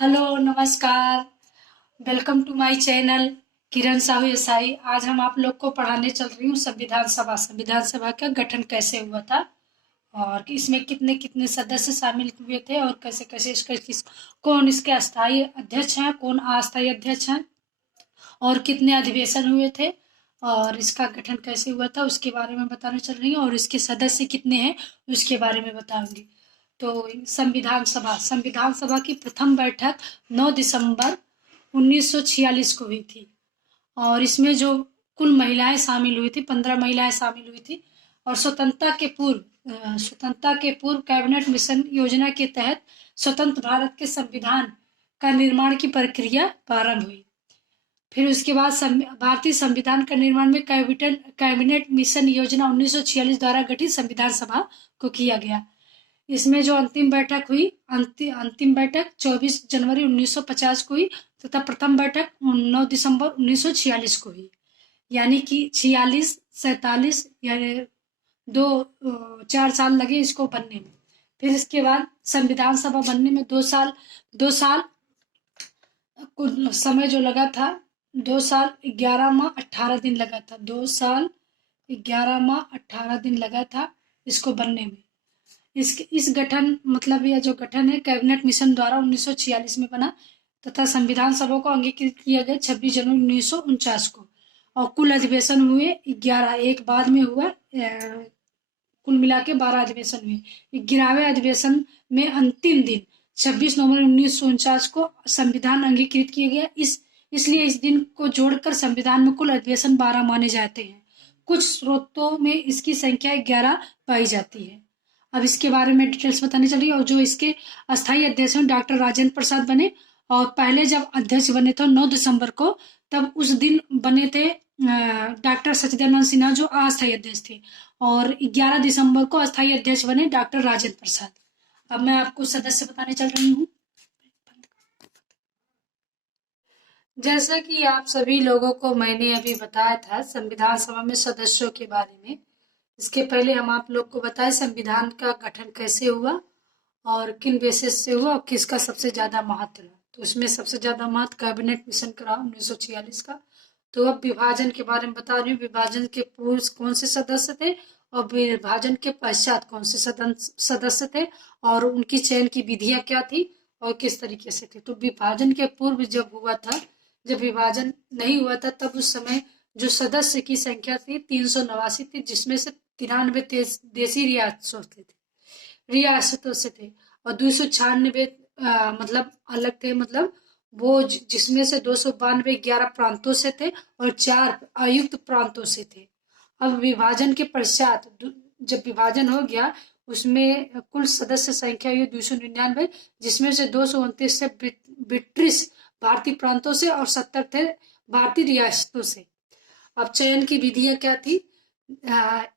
Hello नमस्कार। Welcome to my channel Kiran Sahu SI. आज हम आप लोग को पढ़ाने चल रही हूँ संविधान सभा का गठन कैसे हुआ था और इसमें कितने कितने सदस्य शामिल हुए थे और कैसे कैसे कौन इसके अस्थायी अध्यक्ष हैं, कौन अस्थायी अध्यक्ष हैं और कितने अधिवेशन हुए थे और इसका गठन कैसे हुआ था उसके बारे में बताने चल रही हूँ और इसके सदस्य कितने हैं उसके बारे में बताऊंगी। तो संविधान सभा की प्रथम बैठक 9 दिसंबर 1946 को हुई थी और इसमें जो कुल महिलाएं शामिल हुई थी 15 महिलाएं शामिल हुई थी और स्वतंत्रता के पूर्व कैबिनेट मिशन योजना के तहत स्वतंत्र भारत के संविधान का निर्माण की प्रक्रिया प्रारंभ हुई। फिर उसके बाद भारतीय संविधान का निर्माण में कैबिनेट मिशन योजना 1946 द्वारा गठित संविधान सभा को किया गया। इसमें जो अंतिम बैठक 24 जनवरी 1950 को हुई तथा प्रथम बैठक 9 दिसंबर 1946 को हुई। यानी कि 46 47 यानी 4 साल लगे इसको बनने में। फिर इसके बाद संविधान सभा बनने में 2 साल कुल समय जो लगा था 2 साल 11 माह 18 दिन लगा था। 2 साल 11 माह 18 दिन लगा था इसको बनने में। इस गठन मतलब यह जो गठन है कैबिनेट मिशन द्वारा 1946 में बना तथा संविधान सभा को अंगीकृत किया गया 26 जनवरी 1949 को और कुल अधिवेशन हुए 11, एक बाद में हुआ। कुल मिला के 12 अधिवेशन हुए। 11वें अधिवेशन में अंतिम दिन 26 नवंबर 1949 को संविधान अंगीकृत किया गया। इसलिए इस दिन को जोड़कर संविधान में कुल अधिवेशन 12 माने जाते हैं। कुछ स्रोतों में इसकी संख्या 11 पाई जाती है। अब इसके बारे में डिटेल्स बताने चलिए। और जो इसके अस्थायी अध्यक्ष हैं डॉक्टर राजेंद्र प्रसाद बने और पहले जब अध्यक्ष बने थे 9 दिसंबर को तब उस दिन बने थे डॉक्टर सच्चिदानंद सिन्हा जो अस्थायी अध्यक्ष थे और 11 दिसंबर को अस्थायी अध्यक्ष बने डॉक्टर राजेंद्र प्रसाद। अब मैं आपको सदस्य बताने चल रही हूँ। जैसा कि आप सभी लोगों को मैंने अभी बताया था संविधान सभा में सदस्यों के बारे में, इसके पहले हम आप लोग को बताएं संविधान का गठन कैसे हुआ और किन बेसिस से हुआ और किसका सबसे ज्यादा महत्व है। तो उसमें सबसे ज्यादा महत्व कैबिनेट मिशन का 1946 का। तो अब विभाजन के बारे में बता रही हूँ। विभाजन के पूर्व कौन से सदस्य थे और विभाजन के पश्चात कौन से सदस्य थे और उनकी चयन की विधियां क्या थी और किस तरीके से थे। तो विभाजन के पूर्व जब विभाजन नहीं हुआ था तब उस समय जो सदस्य की संख्या थी 389 थी, जिसमें से 93 देशी रियासतों से थे और 296 मतलब अलग थे, मतलब वो जिसमें से 292 11 प्रांतों से थे और 4 आयुक्त प्रांतों से थे। अब विभाजन के पश्चात जब विभाजन हो गया उसमें कुल सदस्य संख्या हुई 299, जिसमें से 229 से ब्रिटिश भारतीय प्रांतों से और 70 थे भारतीय रियासतों से। अब चयन की विधियां क्या थी।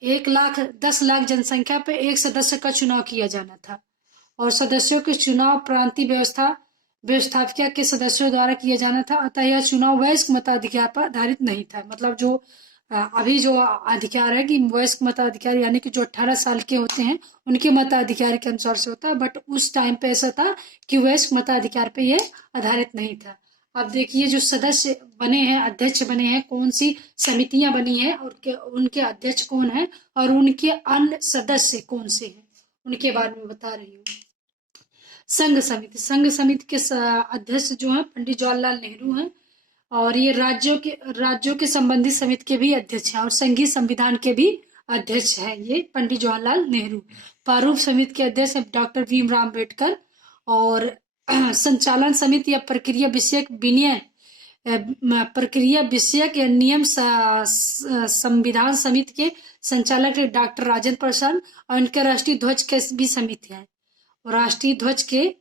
1,10,00,000 जनसंख्या पे एक सदस्य का चुनाव किया जाना था और सदस्यों के चुनाव प्रांतीय व्यवस्थापिका के सदस्यों द्वारा किया जाना था। अतः यह चुनाव वयस्क मताधिकार पर आधारित नहीं था। मतलब जो अभी जो अधिकार है कि वयस्क मताधिकार यानी कि जो 18 साल के होते हैं उनके मताधिकार के अनुसार से होता है, बट उस टाइम पे ऐसा था कि वयस्क मताधिकार पे यह आधारित नहीं था। अब देखिए जो सदस्य बने हैं, अध्यक्ष बने हैं, कौन सी समितियां बनी हैं और उनके अध्यक्ष कौन है और उनके अन्य सदस्य कौन से हैं उनके बारे में बता रही हूँ। संघ समिति के अध्यक्ष जो हैं पंडित जवाहरलाल नेहरू हैं और ये राज्यों के संबंधित समिति के भी अध्यक्ष हैं और संघीय संविधान के भी अध्यक्ष हैं ये पंडित जवाहरलाल नेहरू। प्रारूप समिति के अध्यक्ष डॉक्टर भीमराव अम्बेडकर और संचालन समिति या प्रक्रिया विषयक या नियम संविधान समिति के संचालक डॉक्टर राजेंद्र प्रसाद और इनके राष्ट्रीय ध्वज के भी समिति है और राष्ट्रीय ध्वज के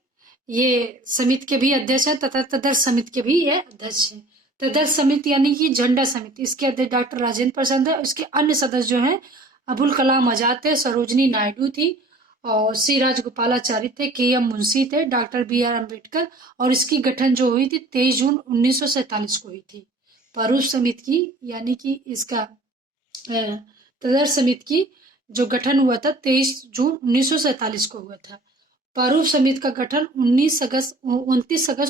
ये समिति के भी अध्यक्ष है तथा तदर्थ समिति के भी ये अध्यक्ष है। तदर्थ समिति यानी कि झंडा समिति, इसके अध्यक्ष डॉक्टर राजेंद्र प्रसाद है। इसके अन्य सदस्य जो हैं अबुल कलाम आजाद थे, सरोजनी नायडू थी और सी राजगोपालाचारी थे, के.एम. मुंशी थे, डॉक्टर बी.आर. अम्बेडकर और इसकी गठन जो हुई थी 23 जून 1947 को हुई थी। प्रारूप समिति की यानी कि इसका तदर्थ समिति की जो गठन हुआ था 23 जून 1947 को हुआ था प्रारूप समिति का गठन 29 अगस्त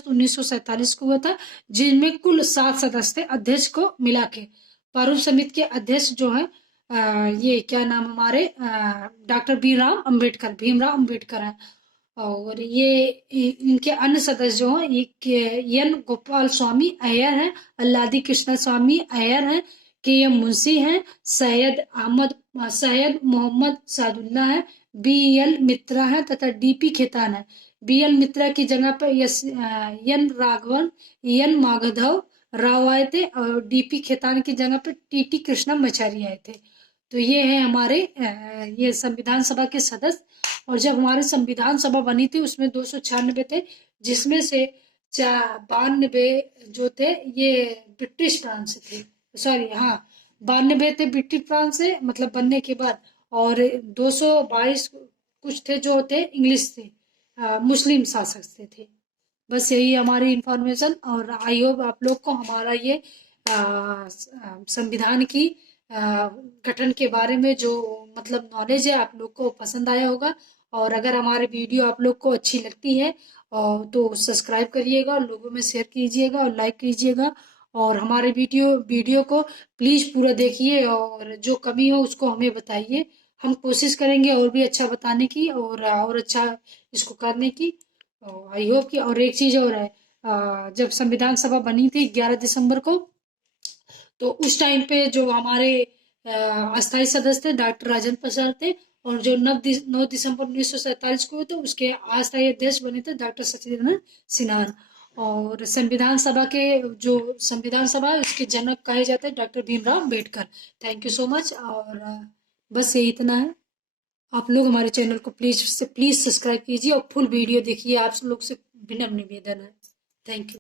1947 को हुआ था, जिनमें कुल 7 सदस्य थे, अध्यक्ष को मिला के। प्रारूप समिति के अध्यक्ष जो है ये क्या नाम हमारे डॉक्टर भीमराव अंबेडकर है। और ये इनके अन्य सदस्य जो हैं एन गोपाल स्वामी अय्यर हैं, अल्लादी कृष्ण स्वामी अय्यर हैं, के एम मुंशी हैं, सैयद मोहम्मद सादुल्ला है, बी एल मित्रा है तथा डीपी खेतान है। बी एल मित्रा की जगह पर एन राघवन एन माधव राव आए थे और डीपी खेतान की जगह पर टी कृष्णमाचारी आए थे। तो ये है हमारे ये संविधान सभा के सदस्य। और जब हमारी संविधान सभा बनी थी उसमें 296 थे, जिसमें से 92 जो थे ये ब्रिटिश प्रांत से थे। सॉरी, हाँ 92 थे ब्रिटिश प्रांत से, मतलब बनने के बाद, और 222 कुछ थे जो थे इंग्लिश से, मुस्लिम शासक से थे। बस यही हमारी इंफॉर्मेशन। और आई होप आप लोग को हमारा ये संविधान की गठन के बारे में जो मतलब नॉलेज है आप लोग को पसंद आया होगा। और अगर हमारी वीडियो आप लोग को अच्छी लगती है तो सब्सक्राइब करिएगा, लोगों में शेयर कीजिएगा और लाइक कीजिएगा। और हमारे वीडियो को प्लीज पूरा देखिए और जो कमी हो उसको हमें बताइए। हम कोशिश करेंगे और भी अच्छा बताने की और अच्छा इसको करने की। आई होप कि, और एक चीज और है, जब संविधान सभा बनी थी 11 दिसंबर को, तो उस टाइम पे जो हमारे अस्थायी सदस्य थे डॉक्टर राजेंद्र प्रसाद थे, और जो 9 दिसंबर 1947 को हुए थे उसके अस्थायी अध्यक्ष बने थे डॉक्टर सचिदानंद सिन्हा। और संविधान सभा है उसके जनक कहे जाते हैं doctor Bhimrao Ambedkar. Thank you so much. और बस यही इतना है। आप लोग हमारे चैनल को प्लीज सब्सक्राइब कीजिए और फुल वीडियो देखिए, आप लोग से विनम्र निवेदन है। Thank you.